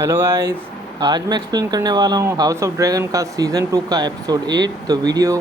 Hello guys. आज मैं explain करने वाला हूँ हाउस ऑफ ड्रैगन का सीज़न 2 का एपिसोड 8। तो वीडियो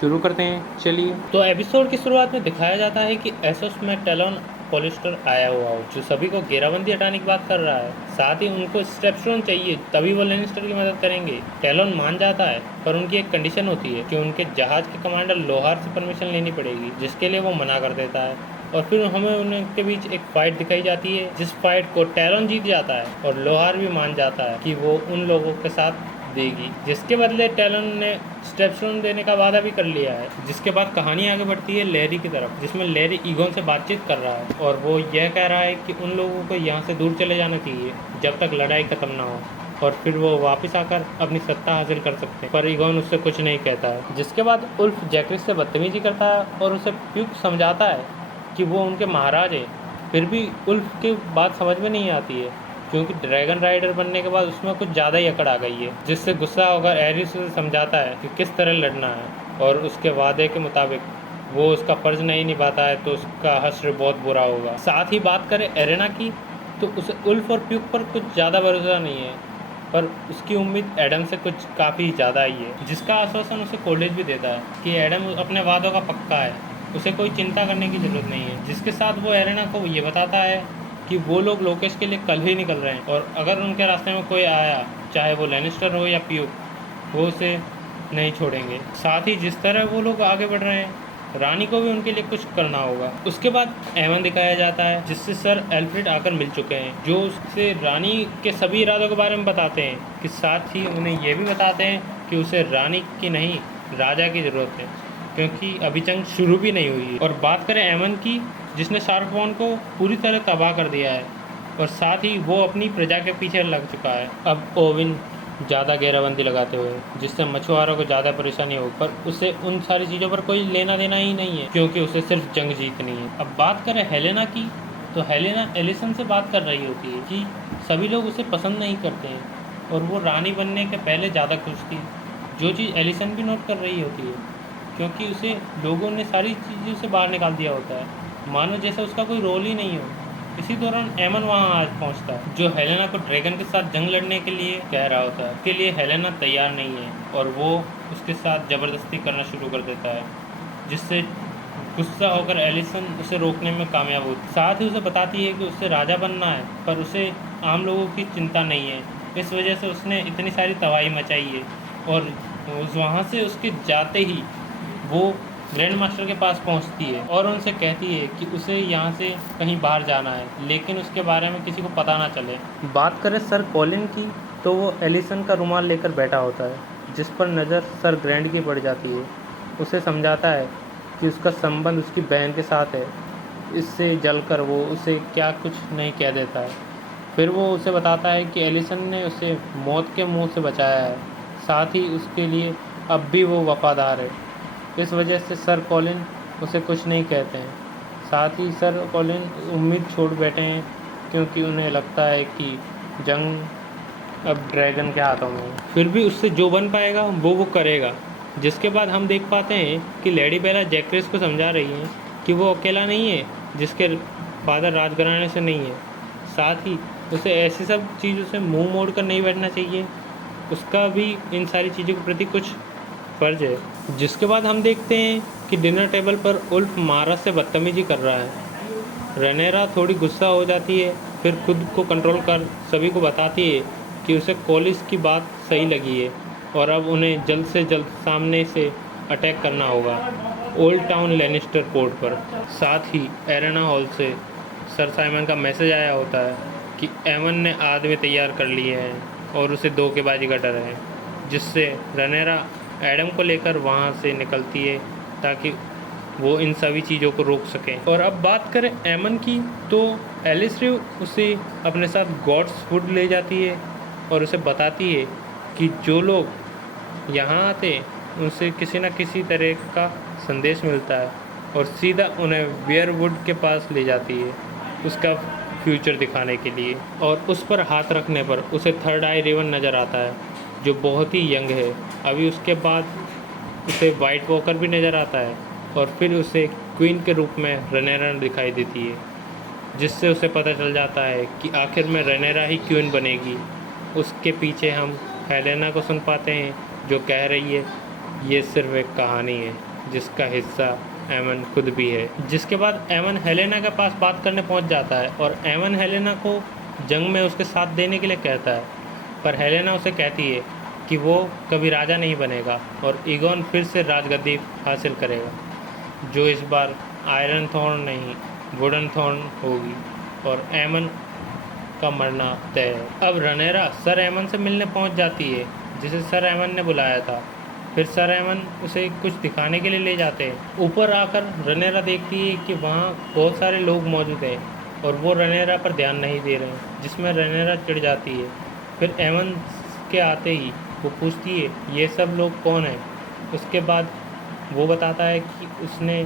शुरू करते हैं, चलिए। तो एपिसोड की शुरुआत में दिखाया जाता है कि एसोस में टेलन पॉलिस्टर आया हुआ हो जो सभी को घेराबंदी हटाने की बात कर रहा है। साथ ही उनको स्टेपस्टोन चाहिए, तभी वो लेनिस्टर की मदद करेंगे। टेलन मान जाता है, पर उनकी एक कंडीशन होती है कि उनके जहाज के कमांडर लोहार से परमिशन लेनी पड़ेगी, जिसके लिए वो मना कर देता है। और फिर हमें उनके बीच एक फाइट दिखाई जाती है, जिस फाइट को टेलन जीत जाता है और लोहार भी मान जाता है कि वो उन लोगों के साथ देगी, जिसके बदले टेलन ने स्टेपस्टोन देने का वादा भी कर लिया है। जिसके बाद कहानी आगे बढ़ती है लैरी की तरफ, जिसमें लैरी ईगोन से बातचीत कर रहा है और वो यह कह रहा है कि उन लोगों को यहाँ से दूर चले जाना चाहिए जब तक लड़ाई खत्म ना हो, और फिर वो वापस आकर अपनी सत्ता हासिल कर सकते हैं। पर ईगोन उससे कुछ नहीं कहता है। जिसके बाद उल्फ जैक्रिस से बदतमीजी करता है और उसे प्यूक समझाता है कि वो उनके महाराज है। फिर भी उल्फ की बात समझ में नहीं आती है, क्योंकि ड्रैगन राइडर बनने के बाद उसमें कुछ ज़्यादा ही अकड़ आ गई है। जिससे गुस्सा होकर एरिस उसे समझाता है कि किस तरह लड़ना है, और उसके वादे के मुताबिक वो उसका फ़र्ज नहीं निभाता है तो उसका हश्र बहुत बुरा होगा। साथ ही बात करें एरेना की, तो उसे उल्फ और प्यूक पर कुछ ज़्यादा भरोसा नहीं है, पर उसकी उम्मीद एडम से कुछ काफ़ी ज़्यादा ही है। जिसका आश्वासन उसे कॉलेज भी देता है कि एडम अपने वादों का पक्का है, उसे कोई चिंता करने की ज़रूरत नहीं है। जिसके साथ वो एरेना को ये बताता है कि वो लोग लोकेश के लिए कल ही निकल रहे हैं, और अगर उनके रास्ते में कोई आया, चाहे वो लेनिस्टर हो या प्यूक, वो उसे नहीं छोड़ेंगे। साथ ही जिस तरह वो लोग आगे बढ़ रहे हैं, रानी को भी उनके लिए कुछ करना होगा। उसके बाद एवन दिखाया जाता है, जिससे सर एल्फ्रेड आकर मिल चुके हैं, जो उससे रानी के सभी इरादों के बारे में बताते हैं, कि साथ ही उन्हें ये भी बताते हैं कि उसे रानी की नहीं राजा की ज़रूरत है, क्योंकि अभी जंग शुरू भी नहीं हुई है। और बात करें एमन की, जिसने शार्कबॉर्न को पूरी तरह तबाह कर दिया है, और साथ ही वो अपनी प्रजा के पीछे लग चुका है। अब ओविन ज़्यादा घेराबंदी लगाते हुए, जिससे मछुआरों को ज़्यादा परेशानी हो, पर उसे उन सारी चीज़ों पर कोई लेना देना ही नहीं है, क्योंकि उसे सिर्फ जंग जीतनी है। अब बात करें हेलेना की, तो हेलेना एलिसन से बात कर रही होती है कि सभी लोग उसे पसंद नहीं करते हैं, और वो रानी बनने के पहले ज़्यादा खुश थी। जो चीज़ एलिसन भी नोट कर रही होती है, क्योंकि उसे लोगों ने सारी चीज़ों से बाहर निकाल दिया होता है, मानो जैसे उसका कोई रोल ही नहीं हो। इसी दौरान एमन वहाँ आज पहुँचता है, जो हेलेना को ड्रैगन के साथ जंग लड़ने के लिए कह रहा होता है। उसके लिए हेलेना तैयार नहीं है, और वो उसके साथ ज़बरदस्ती करना शुरू कर देता है, जिससे गुस्सा होकर एलिसन उसे रोकने में कामयाब होती। साथ ही उसे बताती है कि उसे राजा बनना है, पर उसे आम लोगों की चिंता नहीं है। इस वजह से उसने इतनी सारी तबाही मचाई है, और वहाँ से उसके जाते ही वो ग्रैंड मास्टर के पास पहुंचती है और उनसे कहती है कि उसे यहाँ से कहीं बाहर जाना है, लेकिन उसके बारे में किसी को पता ना चले। बात करें सर कॉलिन की, तो वो एलिसन का रुमाल लेकर बैठा होता है, जिस पर नज़र सर ग्रैंड की पड़ जाती है। उसे समझाता है कि उसका संबंध उसकी बहन के साथ है। इससे जलकर वो उसे क्या कुछ नहीं कह देता है। फिर वो उसे बताता है कि एलिसन ने उसे मौत के मुंह से बचाया है, साथ ही उसके लिए अब भी वो वफादार है। इस वजह से सर कॉलिन उसे कुछ नहीं कहते हैं। साथ ही सर कॉलिन उम्मीद छोड़ बैठे हैं, क्योंकि उन्हें लगता है कि जंग अब ड्रैगन के हाथों में है। फिर भी उससे जो बन पाएगा वो करेगा। जिसके बाद हम देख पाते हैं कि लेडी बेला जैक्रिस को समझा रही हैं कि वो अकेला नहीं है, जिसके फादर राजघराने से नहीं है। साथ ही उसे ऐसी सब चीज़ों से मुंह मोड़ कर नहीं बैठना चाहिए, उसका भी इन सारी चीज़ों के प्रति कुछ फ़र्ज है। जिसके बाद हम देखते हैं कि डिनर टेबल पर उल्फ मारा से बदतमीजी कर रहा है। रेनेरा थोड़ी गुस्सा हो जाती है, फिर खुद को कंट्रोल कर सभी को बताती है कि उसे कॉलिस की बात सही लगी है, और अब उन्हें जल्द से जल्द सामने से अटैक करना होगा ओल्ड टाउन लेनिस्टर पोर्ट पर। साथ ही एरेना हॉल से सर साइमन का मैसेज आया होता है कि एवन ने आदमी तैयार कर लिए हैं और उसे धोखेबाजी का डर है, जिससे रेनेरा एडम को लेकर वहाँ से निकलती है ताकि वो इन सभी चीज़ों को रोक सकें। और अब बात करें एमन की, तो एलिस रे उसे अपने साथ गॉड्स वुड ले जाती है और उसे बताती है कि जो लोग यहाँ आते उनसे किसी न किसी तरह का संदेश मिलता है, और सीधा उन्हें वेयरवुड के पास ले जाती है उसका फ्यूचर दिखाने के लिए। और उस पर हाथ रखने पर उसे थर्ड आई रेवन नज़र आता है, जो बहुत ही यंग है। अभी उसके बाद उसे वाइट वॉकर भी नज़र आता है, और फिर उसे क्वीन के रूप में रेनेरा दिखाई देती है, जिससे उसे पता चल जाता है कि आखिर में रेनेरा ही क्वीन बनेगी। उसके पीछे हम हेलेना को सुन पाते हैं जो कह रही है ये सिर्फ एक कहानी है जिसका हिस्सा एमन खुद भी है। जिसके बाद एमन हेलेना के पास बात करने पहुंच जाता है और एमन हेलेना को जंग में उसके साथ देने के लिए कहता है, पर हेलेना उसे कहती है कि वो कभी राजा नहीं बनेगा और ईगोन फिर से राजगद्दी हासिल करेगा, जो इस बार आयरन थॉर्न नहीं वुडन थॉर्न होगी और एमन का मरना तय है। अब रनेरा सर एमन से मिलने पहुंच जाती है जिसे सर एमन ने बुलाया था। फिर सर एमन उसे कुछ दिखाने के लिए ले जाते हैं। ऊपर आकर रनेरा देखती है कि वहाँ बहुत सारे लोग मौजूद हैं और वो रनेरा पर ध्यान नहीं दे रहे हैं, जिसमें रनेरा चिढ़ जाती है। फिर एमन के आते ही वो पूछती है ये सब लोग कौन हैं। उसके बाद वो बताता है कि उसने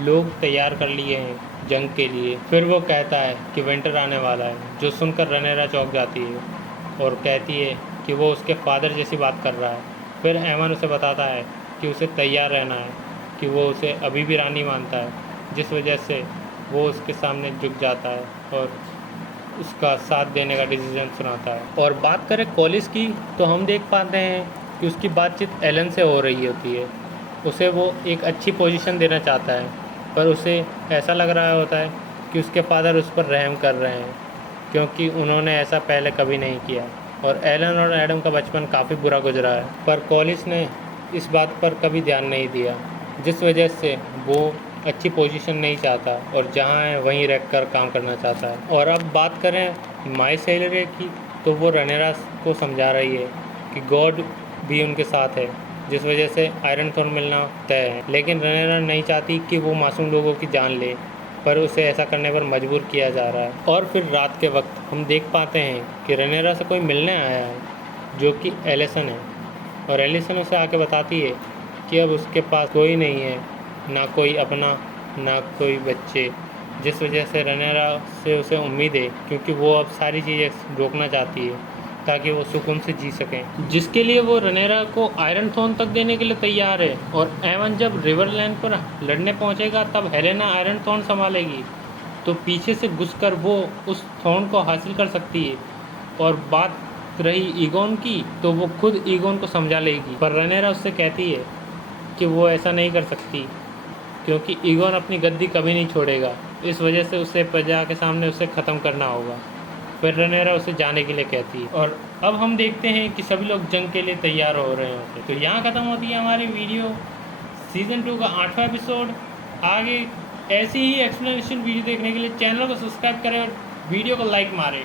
लोग तैयार कर लिए हैं जंग के लिए। फिर वो कहता है कि विंटर आने वाला है, जो सुनकर रनेरा चौंक जाती है और कहती है कि वो उसके फादर जैसी बात कर रहा है। फिर एमन उसे बताता है कि उसे तैयार रहना है, कि वो उसे अभी भी रानी मानता है, जिस वजह से वो उसके सामने झुक जाता है और उसका साथ देने का डिसीजन सुनाता है। और बात करें कॉलिस की तो हम देख पाते हैं कि उसकी बातचीत एलन से हो रही होती है। उसे वो एक अच्छी पोजीशन देना चाहता है, पर उसे ऐसा लग रहा होता है कि उसके फादर उस पर रहम कर रहे हैं, क्योंकि उन्होंने ऐसा पहले कभी नहीं किया और एलन और एडम का बचपन काफ़ी बुरा गुजरा है। पर कॉलिस ने इस बात पर कभी ध्यान नहीं दिया, जिस वजह से वो अच्छी पोजीशन नहीं चाहता और जहाँ है वहीं रह कर काम करना चाहता है। और अब बात करें माई सेलरे की तो वो रनेरा को समझा रही है कि गॉड भी उनके साथ है, जिस वजह से आयरन थॉर्न मिलना तय है। लेकिन रनेरा नहीं चाहती कि वो मासूम लोगों की जान ले, पर उसे ऐसा करने पर मजबूर किया जा रहा है। और फिर रात के वक्त हम देख पाते हैं कि रनेरा से कोई मिलने आया है, जो कि एलिसन है, और एलिसन उसे आके बताती है कि अब उसके पास कोई नहीं है, ना कोई अपना ना कोई बच्चे, जिस वजह से रनेरा से उसे उम्मीद है, क्योंकि वो अब सारी चीज़ें रोकना चाहती है ताकि वो सुकून से जी सकें, जिसके लिए वो रनेरा को आयरन थॉर्न तक देने के लिए तैयार है। और एवन जब रिवरलैंड पर लड़ने पहुंचेगा तब हेलेना आयरन थॉर्न संभालेगी, तो पीछे से घुसकर वो उस थॉर्न को हासिल कर सकती है। और बात रही ईगोन की तो वो खुद ईगोन को समझा लेगी, पर रनेरा उससे कहती है कि वो ऐसा नहीं कर सकती, क्योंकि ईगोन अपनी गद्दी कभी नहीं छोड़ेगा, इस वजह से उसे प्रजा के सामने उसे ख़त्म करना होगा। फिर रनेरा उसे जाने के लिए कहती है। और अब हम देखते हैं कि सभी लोग जंग के लिए तैयार हो रहे होते हैं। तो यहाँ ख़त्म होती है हमारी वीडियो सीज़न 2 का 8वां एपिसोड। आगे ऐसी ही एक्सप्लेनेशन वीडियो देखने के लिए चैनल को सब्सक्राइब करें और वीडियो को लाइक मारें।